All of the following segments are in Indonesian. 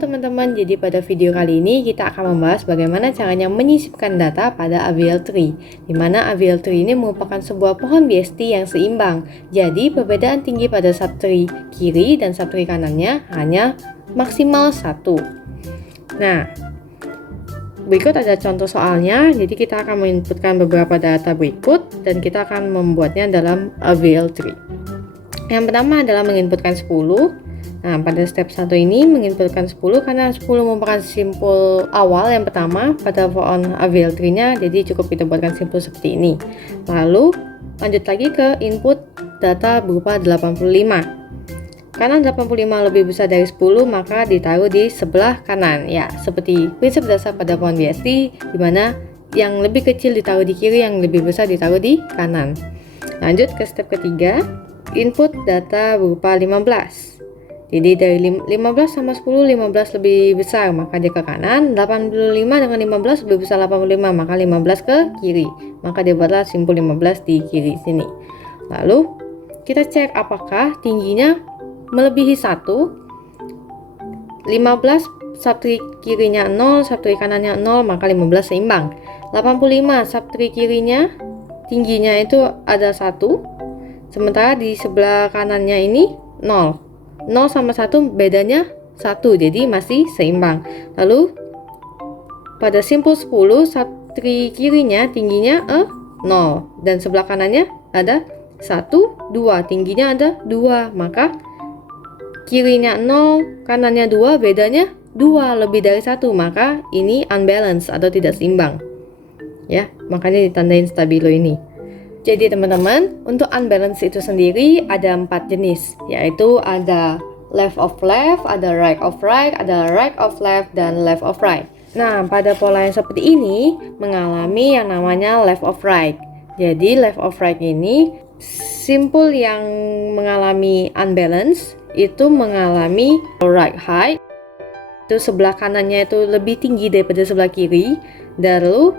teman-teman, jadi pada video kali ini kita akan membahas bagaimana caranya menyisipkan data pada AVL tree, di mana AVL tree ini merupakan sebuah pohon BST yang seimbang. Jadi perbedaan tinggi pada subtree kiri dan subtree kanannya hanya maksimal 1. Nah, berikut ada contoh soalnya. Jadi kita akan menginputkan beberapa data berikut dan kita akan membuatnya dalam AVL tree. Yang pertama adalah menginputkan 10. Nah, pada step 1 ini menginputkan 10 karena 10 merupakan simpul awal yang pertama pada pohon AVL tree-nya, jadi cukup kita buatkan simpul seperti ini. Lalu lanjut lagi ke input data berupa 85. Karena 85 lebih besar dari 10, maka ditaruh di sebelah kanan. Ya, seperti prinsip dasar pada pohon BST, di mana yang lebih kecil ditaruh di kiri, yang lebih besar ditaruh di kanan. Lanjut ke step ketiga, input data berupa 15. Jadi dari 15 sama 10, 15 lebih besar, maka dia ke kanan. 85 dengan 15 lebih besar 85, maka 15 ke kiri. Maka dia buatlah simpul 15 di kiri sini. Lalu kita cek apakah tingginya melebihi 1. 15 subtree kirinya 0, subtree kanannya 0, maka 15 seimbang. 85 subtree kirinya tingginya itu ada 1, sementara di sebelah kanannya ini 0. 0 sama 1 bedanya 1, jadi masih seimbang. Lalu pada simpul 10, subtree kirinya tingginya 0 dan sebelah kanannya ada 1, 2, tingginya ada 2, maka kirinya 0, kanannya 2, bedanya 2, lebih dari 1, maka ini unbalanced atau tidak seimbang. Ya, makanya ditandain stabilo ini. Jadi teman-teman, untuk unbalance itu sendiri ada 4 jenis, yaitu ada left of left, ada right of right, ada right of left, dan left of right. Nah, pada pola yang seperti ini mengalami yang namanya left of right. Jadi left of right ini simpul yang mengalami unbalance itu mengalami right height, itu sebelah kanannya itu lebih tinggi daripada sebelah kiri, dan lalu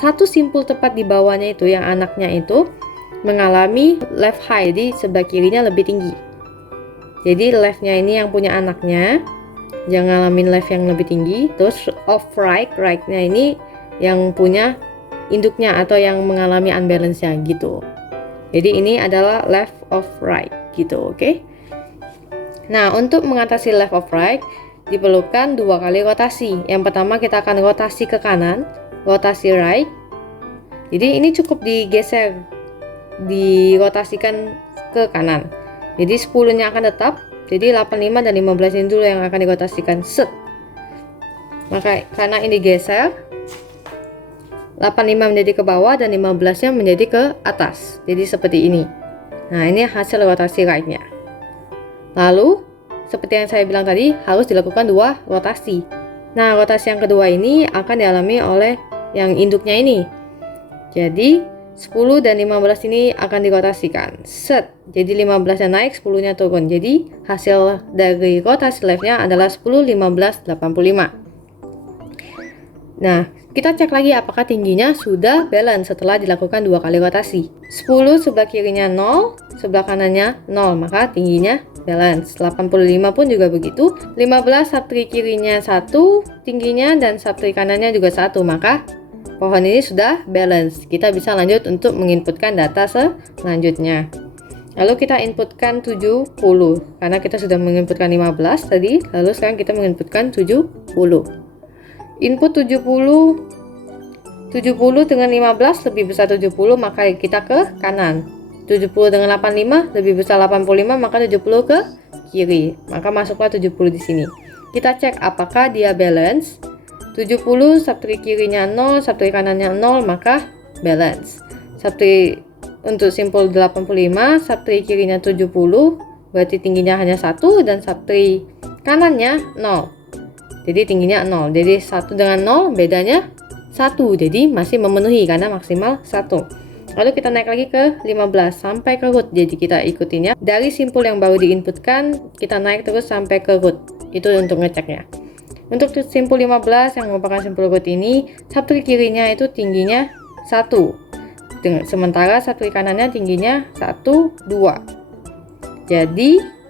satu simpul tepat di bawahnya itu yang anaknya itu mengalami left high, di sebelah kirinya lebih tinggi. Jadi leftnya ini yang punya anaknya yang ngalamin left yang lebih tinggi, terus off right, rightnya ini yang punya induknya atau yang mengalami unbalance-nya gitu. Jadi ini adalah left of right gitu, oke? Nah, untuk mengatasi left of right diperlukan 2 kali rotasi. Yang pertama kita akan rotasi ke kanan, rotasi right. Jadi ini cukup digeser, dirotasikan ke kanan. Jadi 10-nya akan tetap. Jadi 85 dan 15 ini dulu yang akan dirotasikan. Set. Maka karena ini geser, 85 menjadi ke bawah dan 15-nya menjadi ke atas. Jadi seperti ini. Nah, ini hasil rotasi right-nya. Lalu seperti yang saya bilang tadi, harus dilakukan 2 rotasi. Nah, rotasi yang kedua ini akan dialami oleh yang induknya ini. Jadi 10 dan 15 ini akan dirotasikan. Set. Jadi 15-nya naik, 10-nya turun. Jadi hasil dari rotasi left-nya adalah 10, 15, 85. Nah, kita cek lagi apakah tingginya sudah balance setelah dilakukan 2 kali rotasi. 10 sebelah kirinya 0, sebelah kanannya 0, maka tingginya balance. 85 pun juga begitu. 15 subtree kirinya 1 tingginya dan subtree kanannya juga 1, maka pohon ini sudah balance. Kita bisa lanjut untuk menginputkan data selanjutnya. Lalu kita inputkan 70 karena kita sudah menginputkan 15 tadi. Lalu sekarang kita menginputkan 70. Input 70 dengan 15 lebih besar 70, maka kita ke kanan. 70 dengan 85 lebih besar 85, maka 70 ke kiri. Maka masuklah 70 di sini. Kita cek apakah dia balance. 70 subtree kirinya 0, subtree kanannya 0, maka balance. Subtree untuk simpul 85, subtree kirinya 70, berarti tingginya hanya 1 dan subtree kanannya 0. Jadi tingginya 0. Jadi 1 dengan 0 bedanya 1. Jadi masih memenuhi karena maksimal 1. Lalu kita naik lagi ke 15 sampai ke root. Jadi kita ikutinnya dari simpul yang baru diinputkan, kita naik terus sampai ke root. Itu untuk ngeceknya. Untuk simpul 15 yang merupakan simpul root ini, subtree kirinya itu tingginya 1. Sementara subtree kanannya tingginya 1, 2. Jadi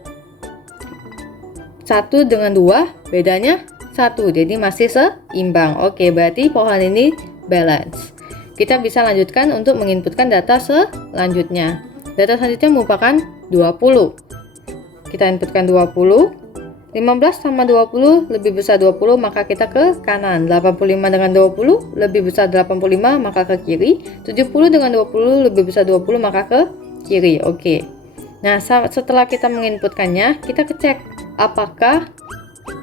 1 dengan 2 bedanya 1, jadi masih seimbang. Oke, berarti pohon ini balance. Kita bisa lanjutkan untuk menginputkan data selanjutnya. Data selanjutnya merupakan 20. Kita inputkan 20. 15 sama 20 lebih besar 20, maka kita ke kanan. 85 dengan 20 lebih besar 85, maka ke kiri. 70 dengan 20 lebih besar 20, maka ke kiri. Oke. Nah, setelah kita menginputkannya, kita cek apakah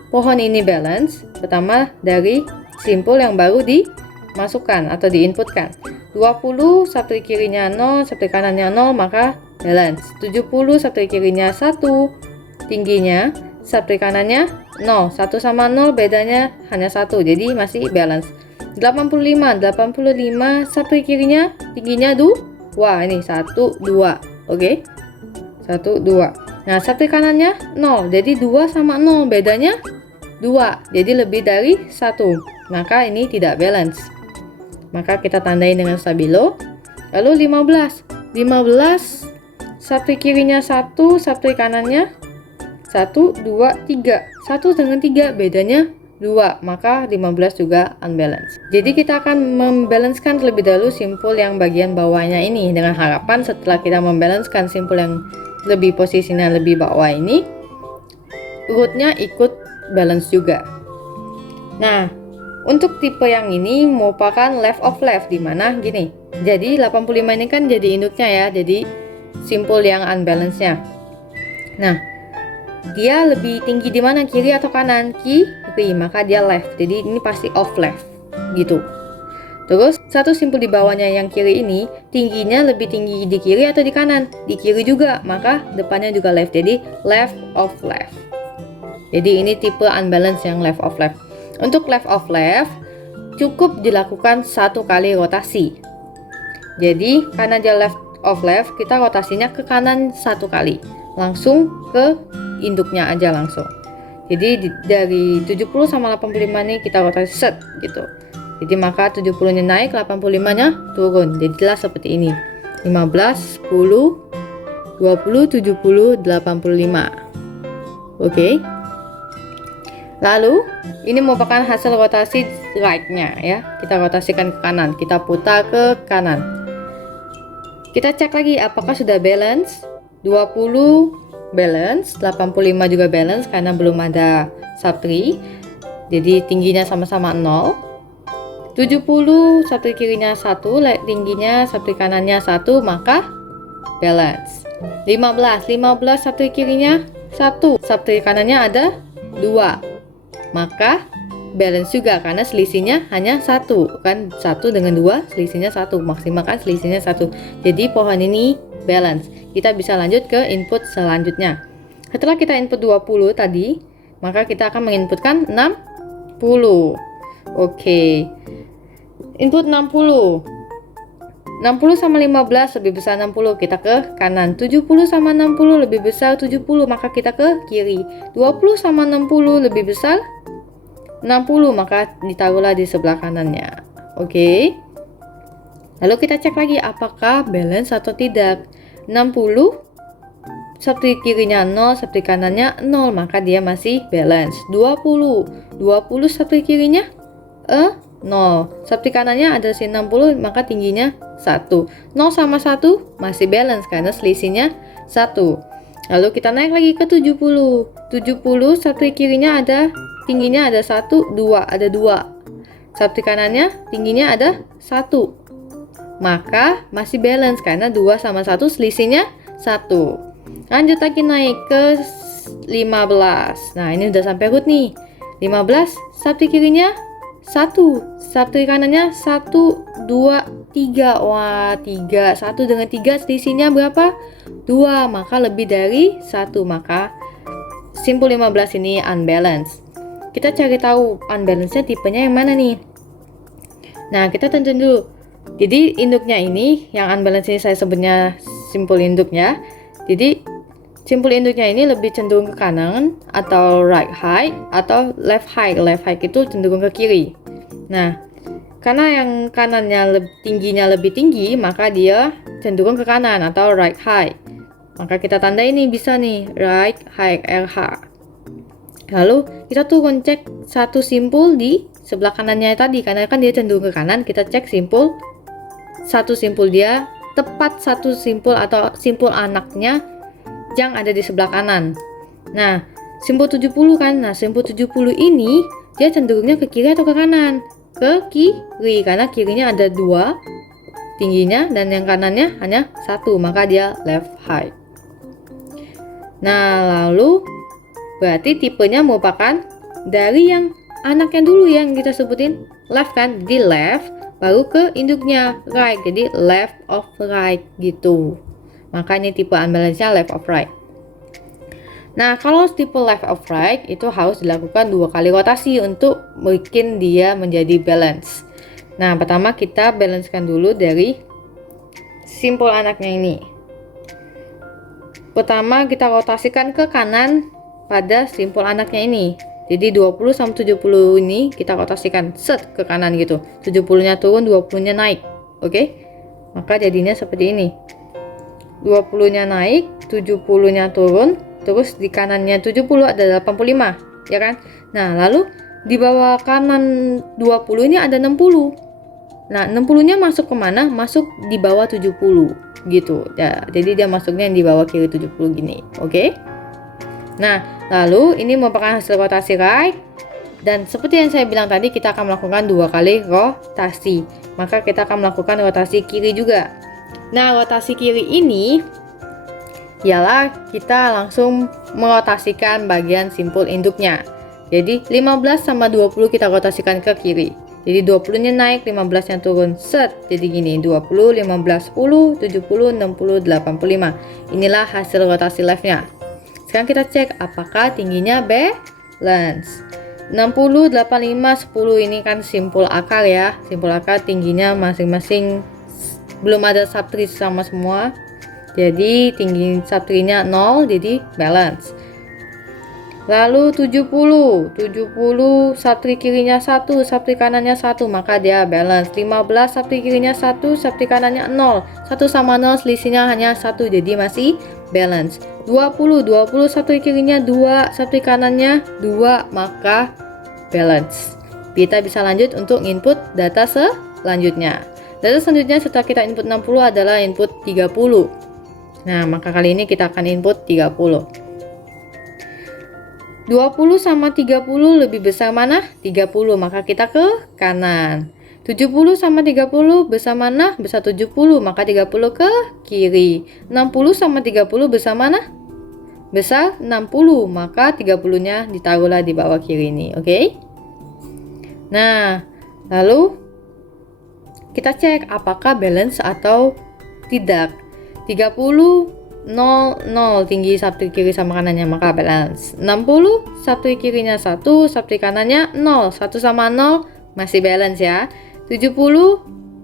pohon ini balance. Pertama, dari simpul yang baru dimasukkan atau diinputkan. 20 subtree kirinya 0, subtree kanannya 0, maka balance. 70 subtree kirinya 1, tingginya subtree kanannya 0. 1 sama 0 bedanya hanya 1, jadi masih balance. 85 subtree kirinya tingginya 2. Wah, ini 1, 2. Oke. 1, 2. Nah, subtree kanannya 0. Jadi 2 sama 0 bedanya 2. Jadi lebih dari 1. Maka ini tidak balance. Maka kita tandai dengan stabilo. Lalu 15 subtree kirinya 1, subtree kanannya 1, 2, 3. 1 dengan 3 bedanya 2, maka 15 juga unbalance. Jadi kita akan membalancekan terlebih dahulu simpul yang bagian bawahnya ini, dengan harapan setelah kita membalancekan simpul yang lebih posisinya lebih bawah ini, rootnya ikut balance juga. Nah, untuk tipe yang ini merupakan left of left, dimana gini. Jadi 85 ini kan jadi induknya ya, jadi simpul yang unbalance-nya. Nah, dia lebih tinggi di mana, kiri atau kanan? Kiri, maka dia left. Jadi ini pasti off left gitu. Terus satu simpul di bawahnya yang kiri ini tingginya lebih tinggi di kiri atau di kanan? Di kiri juga, maka depannya juga left. Jadi left of left. Jadi ini tipe unbalance yang left of left. Untuk left of left cukup dilakukan 1 kali rotasi. Jadi karena dia left of left, kita rotasinya ke kanan 1 kali. Langsung ke induknya aja langsung. Jadi dari 70 sama 85 ini kita rotasi set gitu. Jadi maka 70 nya naik, 85 nya turun. Jadilah seperti ini. 15, 10, 20, 70, 85. Oke. Lalu ini merupakan hasil rotasi right-nya ya. Kita rotasikan ke kanan, kita putar ke kanan. Kita cek lagi apakah sudah balance. 20 balance, 85 juga balance karena belum ada subtree. Jadi tingginya sama-sama 0. 70 subtree kirinya 1, tingginya subtree kanannya 1, maka balance. 15 subtree kirinya 1, subtree kanannya ada 2, maka balance juga karena selisihnya hanya 1. Kan 1 dengan 2 selisihnya 1, maksimalkan selisihnya 1. Jadi pohon ini balance. Kita bisa lanjut ke input selanjutnya. Setelah kita input 20 tadi, maka kita akan menginputkan 60. Oke. Input 60. 60 sama 15 lebih besar 60, kita ke kanan. 70 sama 60 lebih besar 70, maka kita ke kiri. 20 sama 60 lebih besar 60, maka ditaruhlah di sebelah kanannya. Oke. Lalu kita cek lagi apakah balance atau tidak. 60 subtree kirinya 0, subtree kanannya 0, maka dia masih balance. 20 subtree kirinya 0, subtree kanannya ada si 60, maka tingginya 1. 0 sama 1 masih balance karena selisihnya 1. Lalu kita naik lagi ke 70. 70 subtree kirinya ada tingginya ada 1, 2, ada 2. Subtree kanannya tingginya ada 1. Maka masih balance karena 2 sama 1 selisihnya 1. Lanjut lagi naik ke 15. Nah, ini udah sampai root nih. 15 subtree kirinya 1, subtree kanannya 1, 2, 3. Wah, 3. 1 dengan 3 selisihnya berapa? 2, maka lebih dari 1. Maka simpul 15 ini unbalance. Kita cari tahu unbalance-nya tipenya yang mana nih. Nah, kita tentuin dulu. Jadi induknya ini, yang unbalance ini saya sebutnya simpul induknya. Jadi simpul induknya ini lebih cenderung ke kanan atau right high atau left high. Left high itu cenderung ke kiri. Nah, karena yang kanannya tingginya lebih tinggi, maka dia cenderung ke kanan atau right high. Maka kita tanda ini bisa nih, right high RH. Lalu kita turun cek satu simpul di sebelah kanannya tadi, karena kan dia cenderung ke kanan. Kita cek satu simpul dia tepat satu simpul atau simpul anaknya yang ada di sebelah kanan. Nah, simpul 70 kan. Nah, simpul 70 ini dia cenderungnya ke kiri atau ke kanan? Ke kiri, karena kirinya ada 2 tingginya dan yang kanannya hanya 1, maka dia left height. Nah, lalu berarti tipenya merupakan dari yang anaknya dulu yang kita sebutin left kan, di left baru ke induknya right, jadi left of right gitu. Makanya tipe unbalance-nya left of right. Nah, kalau tipe left of right itu harus dilakukan 2 kali rotasi untuk bikin dia menjadi balance. Nah, pertama kita balancekan dulu dari simpul anaknya ini. Pertama kita rotasikan ke kanan pada simpul anaknya ini. Jadi 20 sama 70 ini kita rotasikan set ke kanan gitu. 70-nya turun, 20-nya naik. Oke? Maka jadinya seperti ini. 20-nya naik, 70-nya turun, terus di kanannya 70 ada 85, ya kan? Nah, lalu di bawah kanan 20 ini ada 60. Nah, 60-nya masuk kemana? Masuk di bawah 70 gitu. Ya, jadi dia masuknya di bawah kiri 70 gini. Oke? Nah, lalu ini merupakan hasil rotasi right, dan seperti yang saya bilang tadi kita akan melakukan 2 kali rotasi. Maka kita akan melakukan rotasi kiri juga. Nah, rotasi kiri ini ialah kita langsung merotasikan bagian simpul induknya. Jadi 15 sama 20 kita rotasikan ke kiri. Jadi 20-nya naik, 15-nya turun. Set. Jadi gini, 20, 15, 10, 70, 60, 85. Inilah hasil rotasi left-nya. Sekarang kita cek apakah tingginya balance. 60, 85, 10 ini kan simpul akar ya. Simpul akar tingginya masing-masing belum ada subtree sama semua. Jadi tinggi subtree-nya 0, jadi balance. Lalu 70 subtree kirinya 1, subtree kanannya 1, maka dia balance. 15 subtree kirinya 1, subtree kanannya 0. 1 sama 0 selisihnya hanya 1, jadi masih balance. 20 subtree kirinya 2, subtree kanannya 2, maka balance. Kita bisa lanjut untuk input data selanjutnya. Data selanjutnya setelah kita input 60 adalah input 30. Nah, maka kali ini kita akan input 30. 20 sama 30 lebih besar mana? 30, maka kita ke kanan. 70 sama 30 besar mana? Besar 70, maka 30 ke kiri. 60 sama 30 besar mana? Besar 60, maka 30-nya ditaruhlah di bawah kiri ini, oke? Nah, lalu kita cek apakah balance atau tidak. 30 0, 0 tinggi subtree kiri sama kanannya, maka balance. 60 subtree kirinya 1, subtree kanannya 0, 1 sama 0 masih balance ya. 70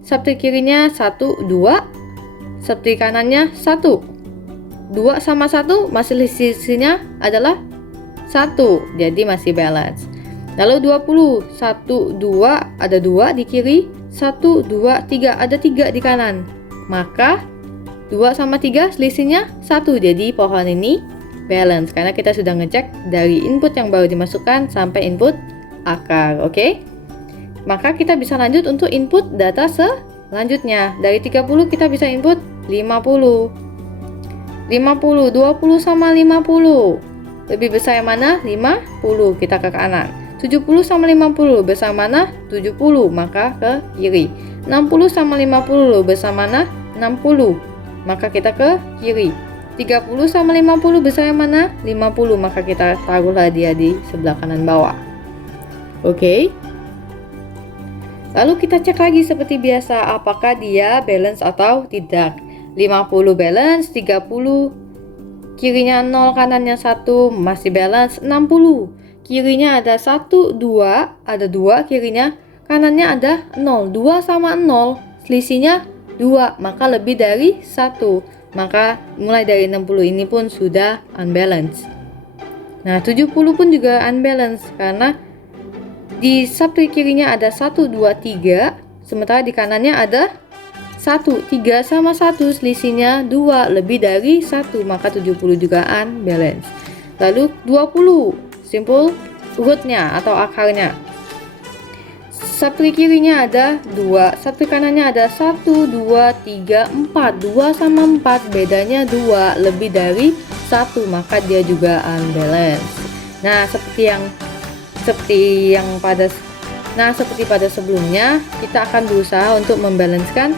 subtree kirinya 1, 2, subtree kanannya 1, 2 sama 1 masih sisinya adalah 1, jadi masih balance. Lalu 20 1, 2 ada 2 di kiri, 1, 2, 3 ada 3 di kanan, maka 2 sama 3 selisihnya 1, jadi pohon ini balance karena kita sudah ngecek dari input yang baru dimasukkan sampai input akar, oke? Maka kita bisa lanjut untuk input data selanjutnya. Dari 30 kita bisa input 50. 20 sama 50 lebih besar yang mana? 50, kita ke kanan. 70 sama 50 besar mana? 70, maka ke kiri. 60 sama 50 besar mana? 60, maka kita ke kiri. 30 sama 50 besar yang mana? 50, maka kita taruhlah dia di sebelah kanan bawah. Oke. Lalu kita cek lagi seperti biasa apakah dia balance atau tidak. 50 balance, 30 kirinya 0, kanannya 1 masih balance. 60 kirinya ada 1, 2, ada 2 kirinya, kanannya ada 0. 2 sama 0 selisihnya 2, maka lebih dari 1, maka mulai dari 60 ini pun sudah unbalance. Nah 70 pun juga unbalance karena di subtree kirinya ada 1, 2, 3, sementara di kanannya ada 1, 3 sama 1 selisihnya 2, lebih dari 1, maka 70 juga unbalance. Lalu 20 simpul rootnya atau akarnya. Subtree kirinya ada 2, subtree kanannya ada 1, 2, 3, 4. 2 sama 4 bedanya 2 lebih dari 1, maka dia juga unbalanced. Nah, seperti pada sebelumnya, kita akan berusaha untuk membalancekan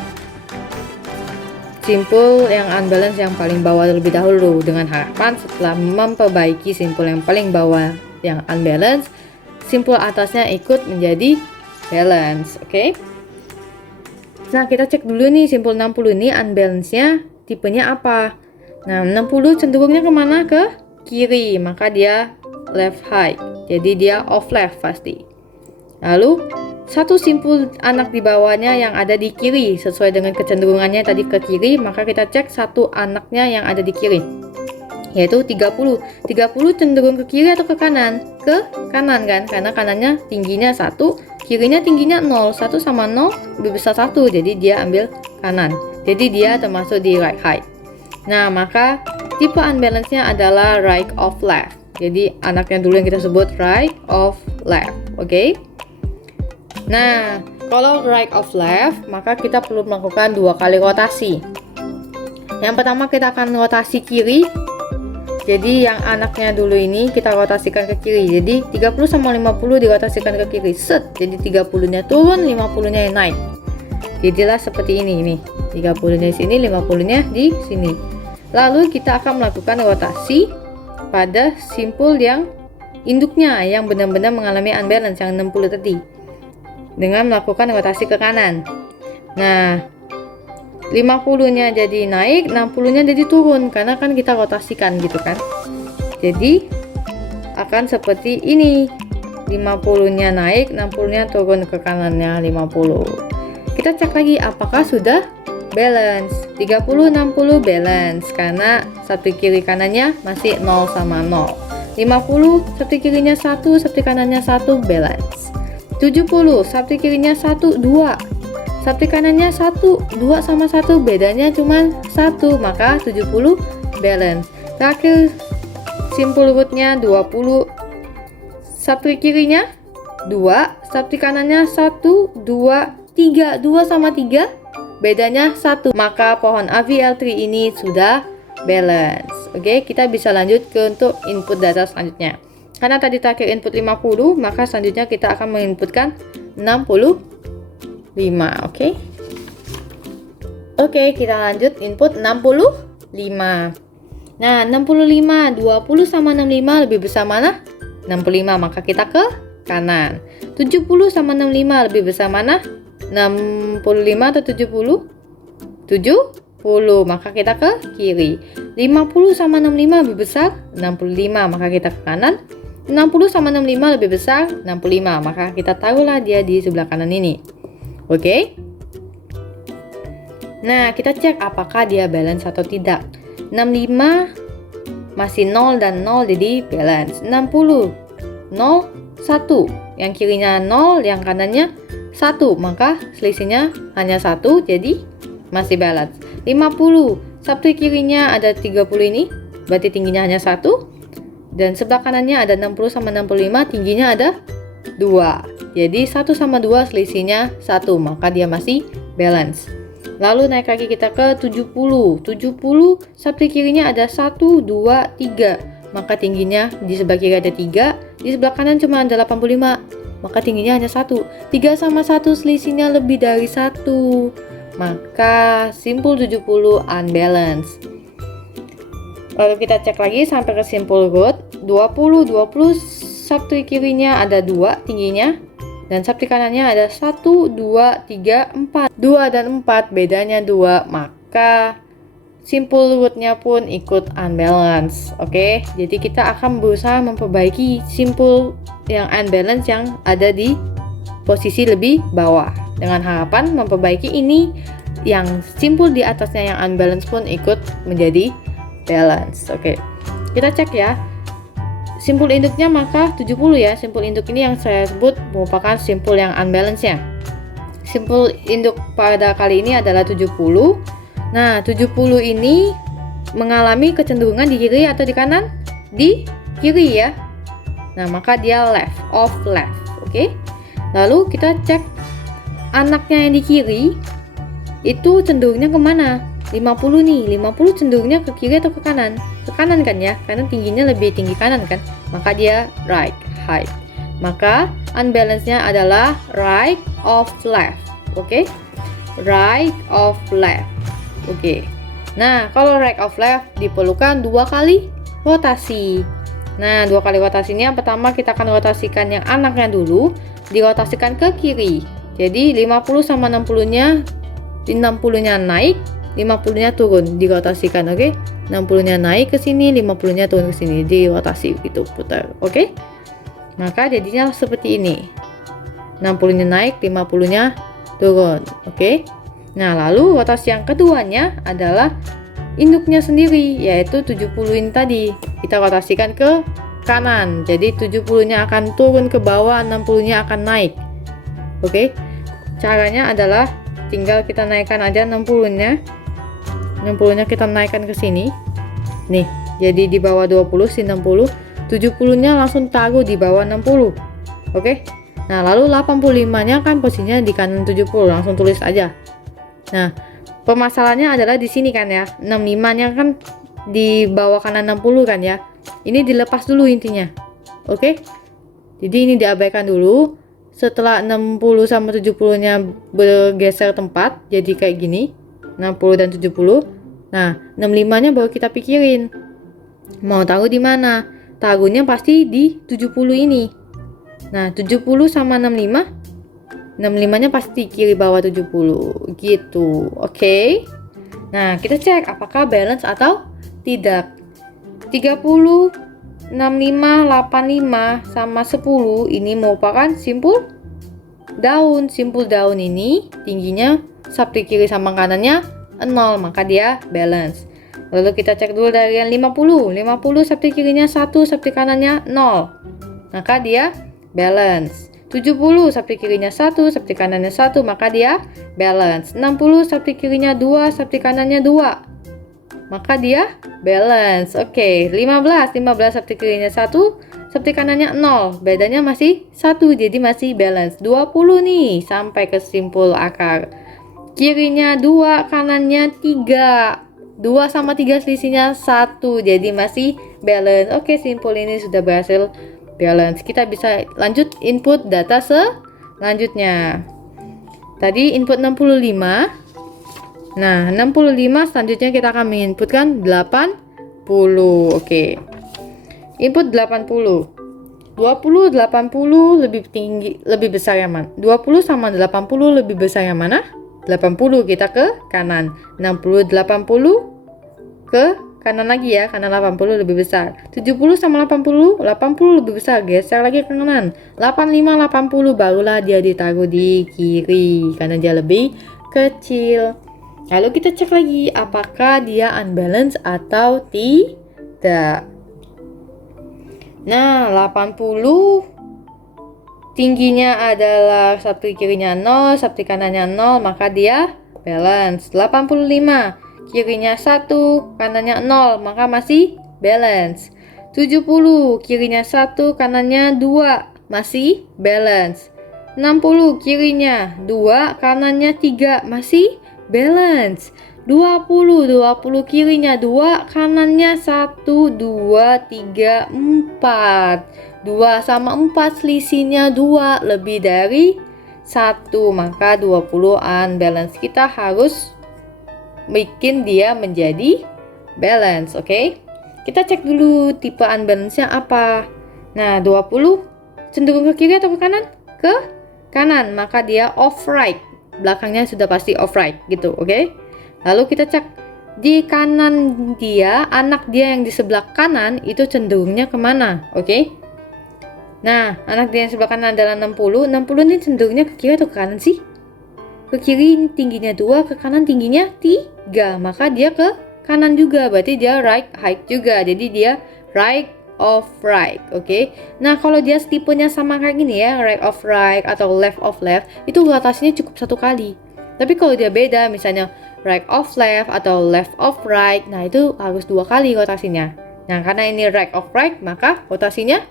simpul yang unbalanced yang paling bawah terlebih dahulu, dengan harapan setelah memperbaiki simpul yang paling bawah yang unbalanced, simpul atasnya ikut menjadi balance. Oke. Nah, kita cek dulu nih simpul 60 ini unbalance-nya tipenya apa. Nah, 60 cenderungnya kemana? Ke kiri, maka dia left high, jadi dia off left pasti. Lalu satu simpul anak di bawahnya yang ada di kiri, sesuai dengan kecenderungannya tadi ke kiri, maka kita cek satu anaknya yang ada di kiri, yaitu 30. 30 cenderung ke kiri atau ke kanan? Ke kanan kan, karena kanannya tingginya 1, kirinya tingginya 0. 1 sama 0 lebih besar 1, jadi dia ambil kanan, jadi dia termasuk di right high. Nah, maka tipe unbalance-nya adalah right of left. Jadi anaknya dulu yang kita sebut right of left. Oke. Nah, kalau right of left, maka kita perlu melakukan 2 kali rotasi. Yang pertama kita akan rotasi kiri. Jadi yang anaknya dulu ini kita rotasikan ke kiri. Jadi 30 sama 50 dirotasikan ke kiri. Set. Jadi 30-nya turun, 50-nya naik. Jadilah seperti ini nih. 30-nya di sini, 50-nya di sini. Lalu kita akan melakukan rotasi pada simpul yang induknya yang benar-benar mengalami unbalance yang 60 tadi, dengan melakukan rotasi ke kanan. Nah, 50-nya jadi naik, 60-nya jadi turun, karena kan kita rotasikan gitu kan. Jadi akan seperti ini, 50-nya naik, 60-nya turun ke kanannya 50. Kita cek lagi apakah sudah balance. 30 60 balance karena satu kiri kanannya masih 0 sama 0. 50 satu kirinya 1, satu kanannya 1, balance. 70 satu kirinya 1 2, satu kanannya 1, 2 sama 1 bedanya cuma 1, maka 70 balance. Terakhir simpul rootnya 20, satu kirinya 2, satu kanannya 1, 2, 3, 2 sama 3 bedanya 1, maka pohon AVL3 ini sudah balance. Oke, kita bisa lanjut ke untuk input data selanjutnya. Karena tadi terakhir input 50, maka selanjutnya kita akan menginputkan 65. Oke, kita lanjut input 65. Nah, 65, 20 sama 65 lebih besar mana? 65, maka kita ke kanan. 70 sama 65 lebih besar mana? 65 atau 70? 70, maka kita ke kiri. 50 sama 65 lebih besar 65, maka kita ke kanan. 60 sama 65 lebih besar 65, maka kita taruhlah dia di sebelah kanan ini. Oke. Nah, kita cek apakah dia balance atau tidak. 65 masih 0 dan 0, jadi balance. 60 0 1, yang kirinya 0, yang kanannya 1, maka selisihnya hanya 1, jadi masih balance. 50 satu kirinya ada 30 ini, berarti tingginya hanya 1, dan sebelah kanannya ada 60 sama 65, tingginya ada 2, jadi 1 sama 2 selisihnya 1, maka dia masih balance. Lalu naik lagi kita ke 70 satu kirinya ada 1, 2, 3, maka tingginya di sebelah kiri ada 3, di sebelah kanan cuma ada 85, maka tingginya hanya 1. 3 sama 1 selisihnya lebih dari 1, maka simpul 70 unbalanced. Lalu kita cek lagi sampai ke simpul root. 20 satu kirinya ada 2 tingginya, dan satu kanannya ada 1, 2, 3, 4. 2 dan 4 bedanya 2, maka simpul rootnya pun ikut unbalance. Oke, jadi kita akan berusaha memperbaiki simpul yang unbalance yang ada di posisi lebih bawah, dengan harapan memperbaiki ini yang simpul di atasnya yang unbalance pun ikut menjadi balance. Oke, kita cek ya simpul induknya, maka 70 ya. Simpul induk ini yang saya sebut merupakan simpul yang unbalance nya. Simpul induk pada kali ini adalah 70. Nah, 70 ini mengalami kecenderungan di kiri atau di kanan? Di kiri ya. Nah, maka dia left of left. Oke. Lalu kita cek anaknya yang di kiri itu cenderungnya kemana? 50 nih, 50 cenderungnya ke kiri atau ke kanan? Ke kanan kan ya, karena tingginya lebih tinggi kanan kan, maka dia right, height. Maka unbalance-nya adalah right of left. Oke. Right of left. Oke. Nah, kalau right of left diperlukan 2 kali rotasi. Nah, 2 kali rotasinya, yang pertama kita akan rotasikan yang anaknya dulu, dirotasikan ke kiri. Jadi 50 sama 60-nya, 60-nya naik, 50-nya turun, dirotasikan, oke? 60-nya naik ke sini, 50-nya turun ke sini, dirotasi gitu, putar, oke? Maka jadinya seperti ini. 60-nya naik, 50-nya turun, oke? Nah, lalu rotasi yang keduanya adalah induknya sendiri, yaitu 70 tadi. Kita rotasikan ke kanan. Jadi 70-nya akan turun ke bawah, 60-nya akan naik. Oke. Caranya adalah tinggal kita naikkan aja 60-nya. 60-nya kita naikkan ke sini. Nih, jadi di bawah 20 si 60, 70-nya langsung taruh di bawah 60. Oke. Nah, lalu 85-nya kan posisinya di kanan 70, langsung tulis aja. Nah, permasalahannya adalah di sini kan ya, 65-nya kan di bawah kanan 60 kan ya. Ini dilepas dulu intinya. Oke. Jadi ini diabaikan dulu. Setelah 60 sama 70-nya bergeser tempat jadi kayak gini, 60 dan 70. Nah, 65-nya baru kita pikirin. Mau taruh di mana? Taruhnya pasti di 70 ini. Nah, 70 sama 65, 65-nya pasti kiri bawah 70 gitu. Oke. Nah, kita cek apakah balance atau tidak. 30, 65, 85 sama 10 ini merupakan simpul daun. Simpul daun ini tingginya sabtu kiri sama kanannya 0, maka dia balance. Lalu kita cek dulu dari yang 50. 50 sabtu kirinya 1, sabtu kanannya 0. Maka dia balance. 70 sabtu kirinya 1, sabtu kanannya 1, maka dia balance. 60 sabtu kirinya 2, sabtu kanannya 2, maka dia balance. Oke, 15 sabtu kirinya 1, sabtu kanannya 0, bedanya masih 1, jadi masih balance. 20 nih sampai ke simpul akar. Kirinya 2, kanannya 3. 2 sama 3 selisihnya 1, jadi masih balance. Oke, simpul ini sudah berhasil balance. Kita bisa lanjut input data selanjutnya. Tadi input 65. Nah, 65 selanjutnya kita akan menginputkan 80. Oke. Input 80. 20 80 lebih tinggi, lebih besar yang mana? 20 sama 80 lebih besar yang mana? 80 kita ke kanan. 60 80 ke kanan lagi ya, karena 80 lebih besar. 70 sama 80, 80 lebih besar, geser lagi ke kanan. 85 80 barulah dia ditaruh di kiri karena dia lebih kecil. Lalu kita cek lagi apakah dia unbalance atau tidak. Nah, 80 tingginya adalah sabtu kirinya 0, sabtu kanannya 0, maka dia balance. 85 kirinya 1, kanannya 0, maka masih balance. 70 kirinya 1, kanannya 2, masih balance. 60 kirinya 2, kanannya 3, masih balance. 20 kirinya 2, kanannya 1, 2, 3, 4. 2 sama 4 selisihnya 2, lebih dari 1, maka 20 unbalance. Kita harus bikin dia menjadi balance, oke? Kita cek dulu tipe unbalance-nya apa. Nah, 20 cenderung ke kiri atau ke kanan? Ke kanan, maka dia off right. Belakangnya sudah pasti off right gitu, oke? Lalu kita cek di kanan dia, anak dia yang di sebelah kanan itu cenderungnya kemana, oke? Nah, anak dia yang sebelah kanan adalah 60. 60 ini cenderungnya ke kiri atau ke kanan sih? Ke kiri tingginya 2, ke kanan tingginya 3. Maka dia ke kanan juga, berarti dia right height juga. Jadi dia right of right, oke? Nah, kalau dia tipenya sama kayak gini ya, right of right atau left of left, itu rotasinya cukup 1 kali. Tapi kalau dia beda, misalnya right of left atau left of right, nah itu harus 2 kali rotasinya. Nah, karena ini right of right, maka rotasinya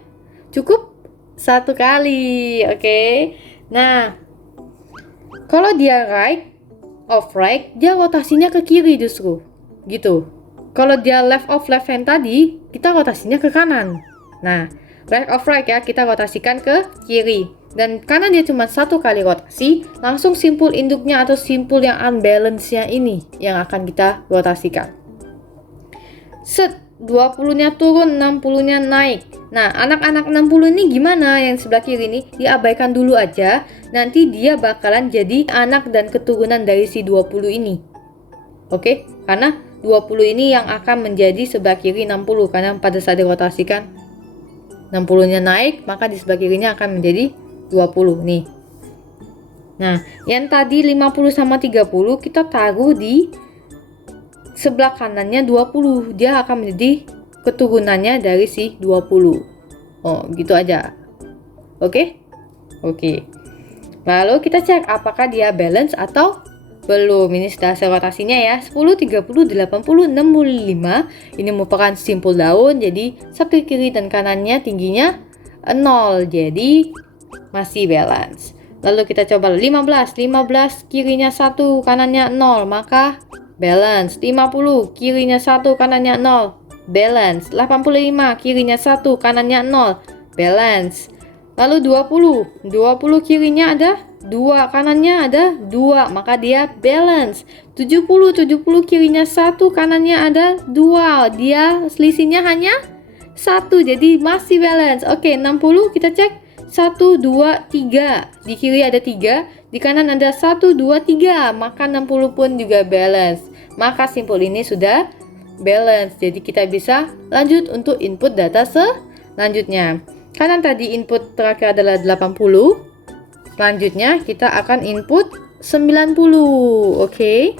Cukup satu kali, oke. Nah, kalau dia right of right, dia rotasinya ke kiri justru, gitu. Kalau dia left of left hand tadi, kita rotasinya ke kanan. Nah, left of right ya, kita rotasikan ke kiri. Dan karena dia cuma satu kali rotasi, langsung simpul induknya atau simpul yang unbalance-nya ini yang akan kita rotasikan. Set, 20-nya turun, 60-nya naik. Nah, anak-anak 60 ini gimana yang sebelah kiri ini? Diabaikan dulu aja. Nanti dia bakalan jadi anak dan keturunan dari si 20 ini. Oke, karena 20 ini yang akan menjadi sebelah kiri 60. Karena pada saat dirotasikan 60-nya naik, maka di sebelah kirinya akan menjadi 20 nih. Nah, yang tadi 50 sama 30 kita taruh di sebelah kanannya 20. Dia akan menjadi keturunannya dari si 20. Oh, gitu aja. Oke? Oke. Lalu kita cek apakah dia balance atau belum. Ini sudah hasil rotasinya ya. 10, 30, 80, 65. Ini merupakan simpul daun. Jadi satu kiri dan kanannya tingginya 0. Jadi masih balance. Lalu kita coba 15. 15 kirinya 1, kanannya 0, maka balance. 50 kirinya 1, kanannya 0, balance. 85 kirinya 1, kanannya 0, balance. Lalu 20 kirinya ada 2, kanannya ada 2, maka dia balance. 70 kirinya 1, kanannya ada 2, dia selisihnya hanya 1, jadi masih balance. Oke, 60 kita cek 1, 2, 3. Di kiri ada 3, di kanan ada 1, 2, 3, maka 60 pun juga balance. Maka simpul ini sudah balance. Jadi kita bisa lanjut untuk input data selanjutnya. Karena tadi input terakhir adalah 80, selanjutnya kita akan input 90. Oke.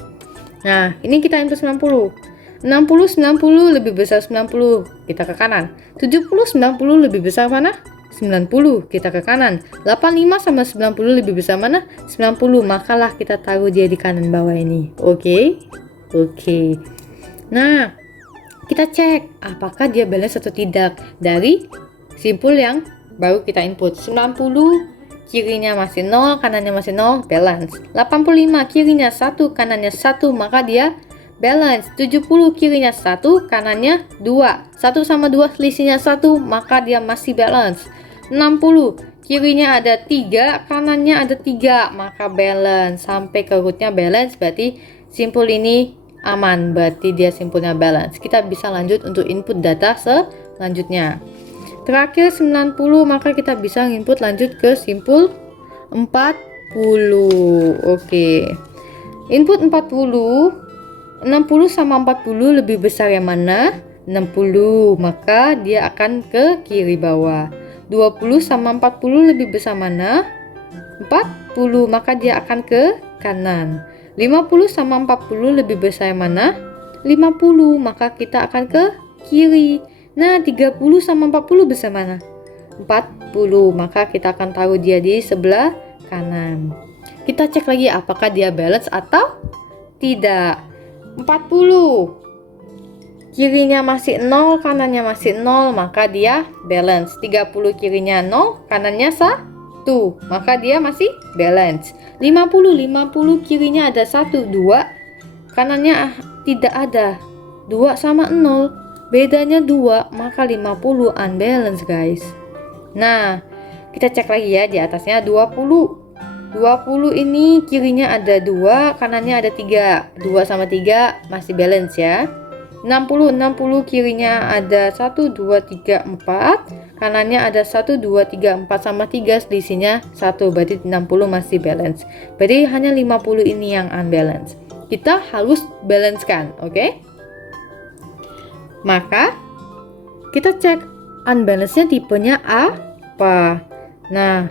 Nah, ini kita input 90. 60 lebih besar 90, kita ke kanan. 70 90 lebih besar mana? 90, kita ke kanan. 85 sama 90 lebih besar mana? 90, makalah kita taruh dia di kanan bawah ini. Oke. Oke. Nah, kita cek apakah dia balance atau tidak dari simpul yang baru kita input. 90 kirinya masih 0, kanannya masih 0, balance. 85 kirinya 1, kanannya 1, maka dia balance. 70 kirinya 1, kanannya 2. 1 sama 2 selisihnya 1, maka dia masih balance. 60 kirinya ada 3, kanannya ada 3, maka balance. Sampai ke rootnya balance, berarti simpul ini aman, berarti dia simpulnya balance. Kita bisa lanjut untuk input data selanjutnya. Terakhir 90, maka kita bisa input lanjut ke simpul 40. Oke. Input 40, 60 sama 40 lebih besar yang mana? 60, maka dia akan ke kiri bawah. 20 sama 40 lebih besar mana? 40, maka dia akan ke kanan. 50 sama 40 lebih besar yang mana? 50, maka kita akan ke kiri. Nah, 30 sama 40 besar mana? 40, maka kita akan taruh dia di sebelah kanan. Kita cek lagi apakah dia balance atau tidak. 40 kirinya masih 0, kanannya masih 0, maka dia balance. 30 kirinya 0, kanannya 1, maka dia masih balance. 50 kirinya ada 1, 2, kanannya tidak ada. 2 sama 0, bedanya 2, maka 50 unbalance guys. Nah, kita cek lagi ya di atasnya 20 ini kirinya ada 2, kanannya ada 3. 2 sama 3 masih balance ya. 60 kirinya ada 1, 2, 3, 4, kanannya ada 1, 2, 3, 4 sama 3, selisihnya 1, berarti 60 masih balance. Berarti hanya 50 ini yang unbalance. Kita harus balance kan, oke? Maka kita cek unbalance-nya tipenya apa. Nah,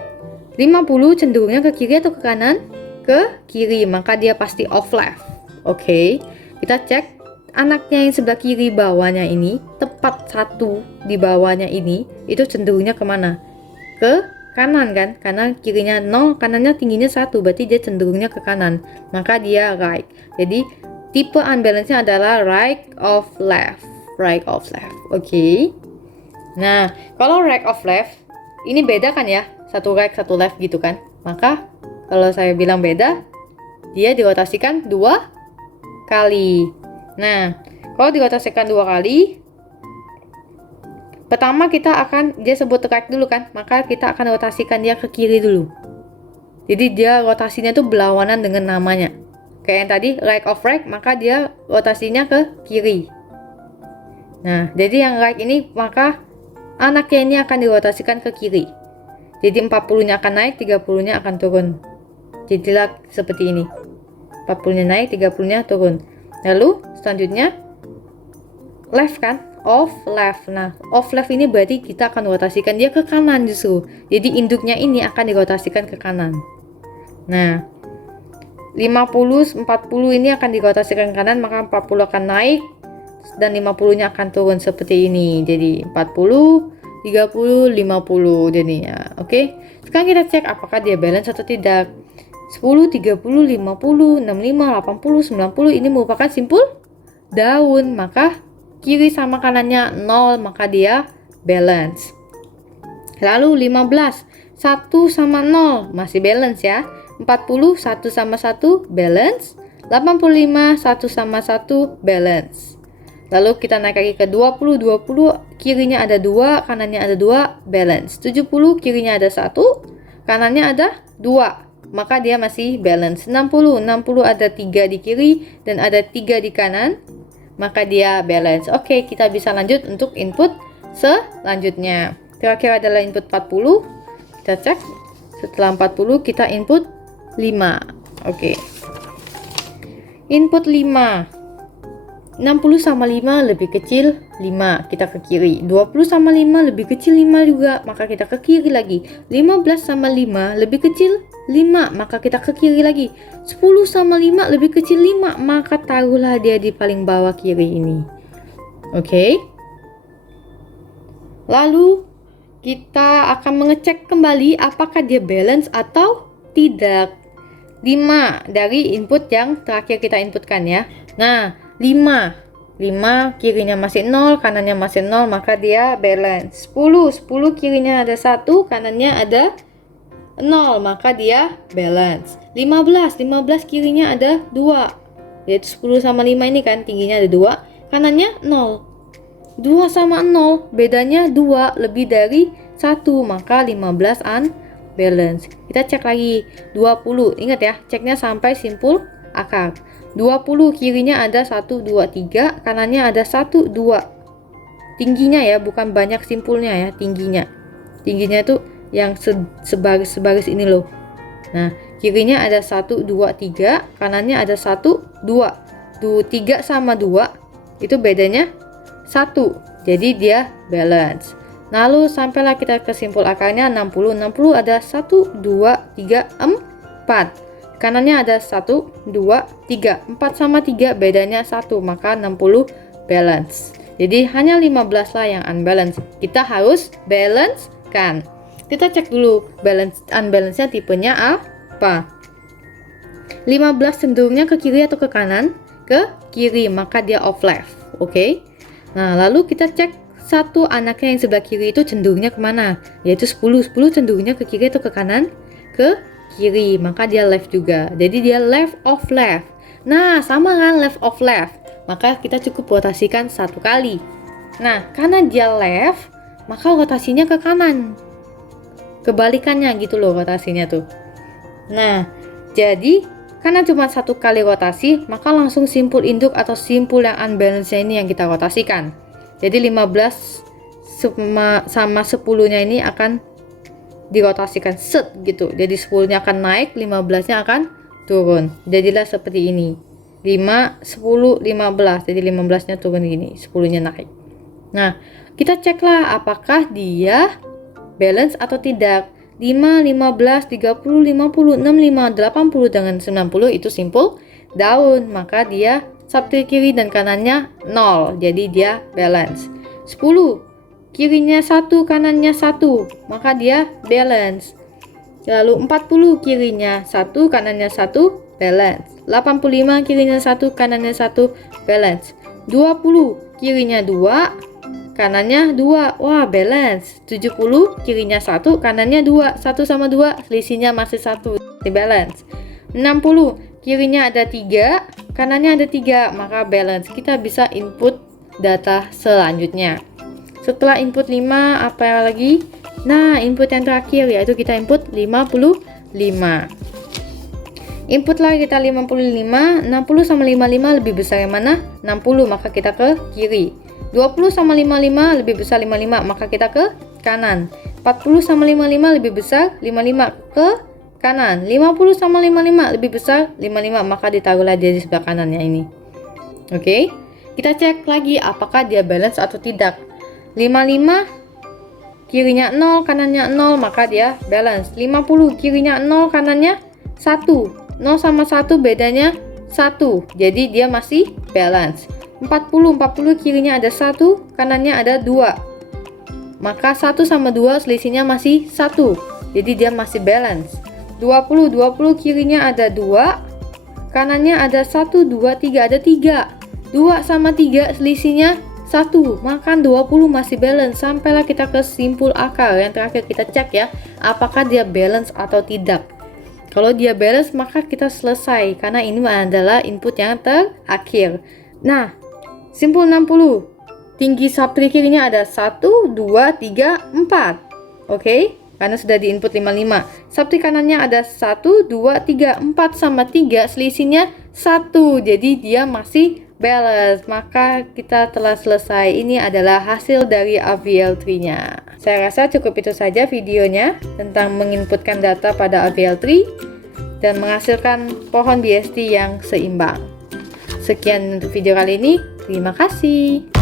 50 cenderungnya ke kiri atau ke kanan? Ke kiri, maka dia pasti off left. Oke. Kita cek anaknya yang sebelah kiri bawahnya ini, tepat 1 di bawahnya ini, itu cenderungnya kemana? Ke kanan kan? Karena kirinya 0, kanannya tingginya 1, berarti dia cenderungnya ke kanan. Maka dia right. Jadi tipe unbalance-nya adalah right of left. Right of left. Oke. Nah, kalau right of left ini beda kan ya, satu right satu left gitu kan. Maka kalau saya bilang beda, dia dirotasikan 2 kali. Nah, kalau dirotasikan 2 kali, pertama kita akan, dia sebut right dulu kan, maka kita akan rotasikan dia ke kiri dulu. Jadi dia rotasinya tuh berlawanan dengan namanya. Kayak yang tadi right of right, maka dia rotasinya ke kiri. Nah, jadi yang right ini maka anaknya ini akan dirotasikan ke kiri. Jadi 40-nya akan naik, 30-nya akan turun. Jadilah seperti ini. 40-nya naik, 30-nya turun. Lalu selanjutnya left kan? Off left. Nah, off left ini berarti kita akan rotasikan dia ke kanan justru. Jadi induknya ini akan dirotasikan ke kanan. Nah, 50, 40 ini akan dirotasikan ke kanan, maka 40 akan naik dan 50-nya akan turun seperti ini. Jadi 40, 30, 50 jadinya. Oke. Sekarang kita cek apakah dia balance atau tidak. 10, 30, 50, 65, 80, 90 ini merupakan simpul daun, maka kiri sama kanannya 0, maka dia balance. Lalu 15, 1 sama 0 masih balance ya. 40, 1 sama 1 balance. 85, 1 sama 1 balance. Lalu kita naik lagi ke 20, 20 kirinya ada 2, kanannya ada 2, balance. 70 kirinya ada 1, kanannya ada 2, maka dia masih balance. 60, 60 ada 3 di kiri dan ada 3 di kanan, maka dia balance. Oke, kita bisa lanjut untuk input selanjutnya. Terakhir adalah input 40. Kita cek. Setelah 40 kita input 5. Oke. Input 5. 60 sama 5 lebih kecil 5, kita ke kiri. 20 sama 5 lebih kecil 5 juga, maka kita ke kiri lagi. 15 sama 5 lebih kecil 5, maka kita ke kiri lagi. 10 sama 5 lebih kecil 5, maka taruhlah dia di paling bawah kiri ini. Oke. Lalu kita akan mengecek kembali apakah dia balance atau tidak. 5 dari input yang terakhir kita inputkan ya. Nah, 5 kirinya masih 0, kanannya masih 0, maka dia balance. 10 kirinya ada 1, kanannya ada 0, maka dia balance. 15 kirinya ada 2, yaitu 10 sama 5 ini kan tingginya ada 2, kanannya 0. 2 sama 0 bedanya 2 lebih dari 1, maka 15 unbalance. Kita cek lagi 20, ingat ya, ceknya sampai simpul akar. 20 kirinya ada 1, 2, 3, kanannya ada 1, 2. Tingginya ya, bukan banyak simpulnya ya, tingginya. Tingginya itu yang sebaris ini loh. Nah, kirinya ada 1, 2, 3, kanannya ada 1, 2. 3 sama 2 itu bedanya 1. Jadi dia balance. Lalu sampailah kita ke simpul akarnya 60. 60 ada 1, 2, 3, 4. Kanannya ada 1, 2, 3. 4 sama 3 bedanya 1, maka 60 balance. Jadi hanya 15 lah yang unbalance. Kita harus balance kan. Kita cek dulu balance unbalance-nya tipenya apa. 15 cenderungnya ke kiri atau ke kanan? Ke kiri, maka dia off left. Oke. Nah, lalu kita cek satu anaknya yang sebelah kiri itu cenderungnya kemana? Yaitu 10 cenderungnya ke kiri atau ke kanan? Ke kiri, maka dia left juga. Jadi dia left of left. Nah, sama kan left of left. Maka kita cukup rotasikan 1 kali. Nah, karena dia left, maka rotasinya ke kanan. Kebalikannya gitu loh rotasinya tuh. Nah, jadi karena cuma 1 kali rotasi, maka langsung simpul induk atau simpul yang unbalance ini yang kita rotasikan. Jadi 15 sama 10-nya ini akan dirotasikan set gitu. Jadi 10-nya akan naik, 15-nya akan turun. Jadilah seperti ini. 5, 10, 15. Jadi 15-nya turun gini, 10-nya naik. Nah, kita ceklah apakah dia balance atau tidak. 5, 15, 30, 50, 65, 80 dengan 90 itu simpul daun. Maka dia subtree kiri dan kanannya 0. Jadi dia balance. 10 kirinya 1, kanannya 1, maka dia balance. Lalu 40 kirinya 1, kanannya 1, balance. 85 kirinya 1, kanannya 1, balance. 20 kirinya 2, kanannya 2. Wah, balance. 70, kirinya 1, kanannya 2. 1 sama 2, selisihnya masih 1. Balance. 60, kirinya ada 3, kanannya ada 3, maka balance. Kita bisa input data selanjutnya. Setelah input 5, apa lagi? Nah, input yang terakhir yaitu kita input 55. Input lagi kita 55, 60 sama 55 lebih besar yang mana? 60, maka kita ke kiri. 20 sama 55 lebih besar 55, maka kita ke kanan. 40 sama 55 lebih besar 55, ke kanan. 50 sama 55 lebih besar 55, maka ditaruhlah dia di sebelah kanannya ini. Oke, kita cek lagi apakah dia balance atau tidak. 55 kirinya 0, kanannya 0, maka dia balance. 50 kirinya 0, kanannya 1. 0 sama 1 bedanya 1, jadi dia masih balance. 40 kirinya ada 1, kanannya ada 2, maka 1 sama 2 selisihnya masih 1, jadi dia masih balance. 20 kirinya ada 2, kanannya ada 1, 2, 3, ada 3. 2 sama 3 selisihnya 1, maka 20 masih balance. Sampailah kita ke simpul akar. Yang terakhir kita cek ya, apakah dia balance atau tidak. Kalau dia balance, maka kita selesai, karena ini adalah input yang terakhir. Nah, simpul 60, tinggi subtree kirinya ada 1, 2, 3, 4. Oke, karena sudah di input 55. Subtree kanannya ada 1, 2, 3, 4 sama 3, selisihnya 1. Jadi dia masih balance, maka kita telah selesai. Ini adalah hasil dari AVL tree-nya. Saya rasa cukup itu saja videonya tentang menginputkan data pada AVL tree dan menghasilkan pohon BST yang seimbang. Sekian untuk video kali ini. Terima kasih.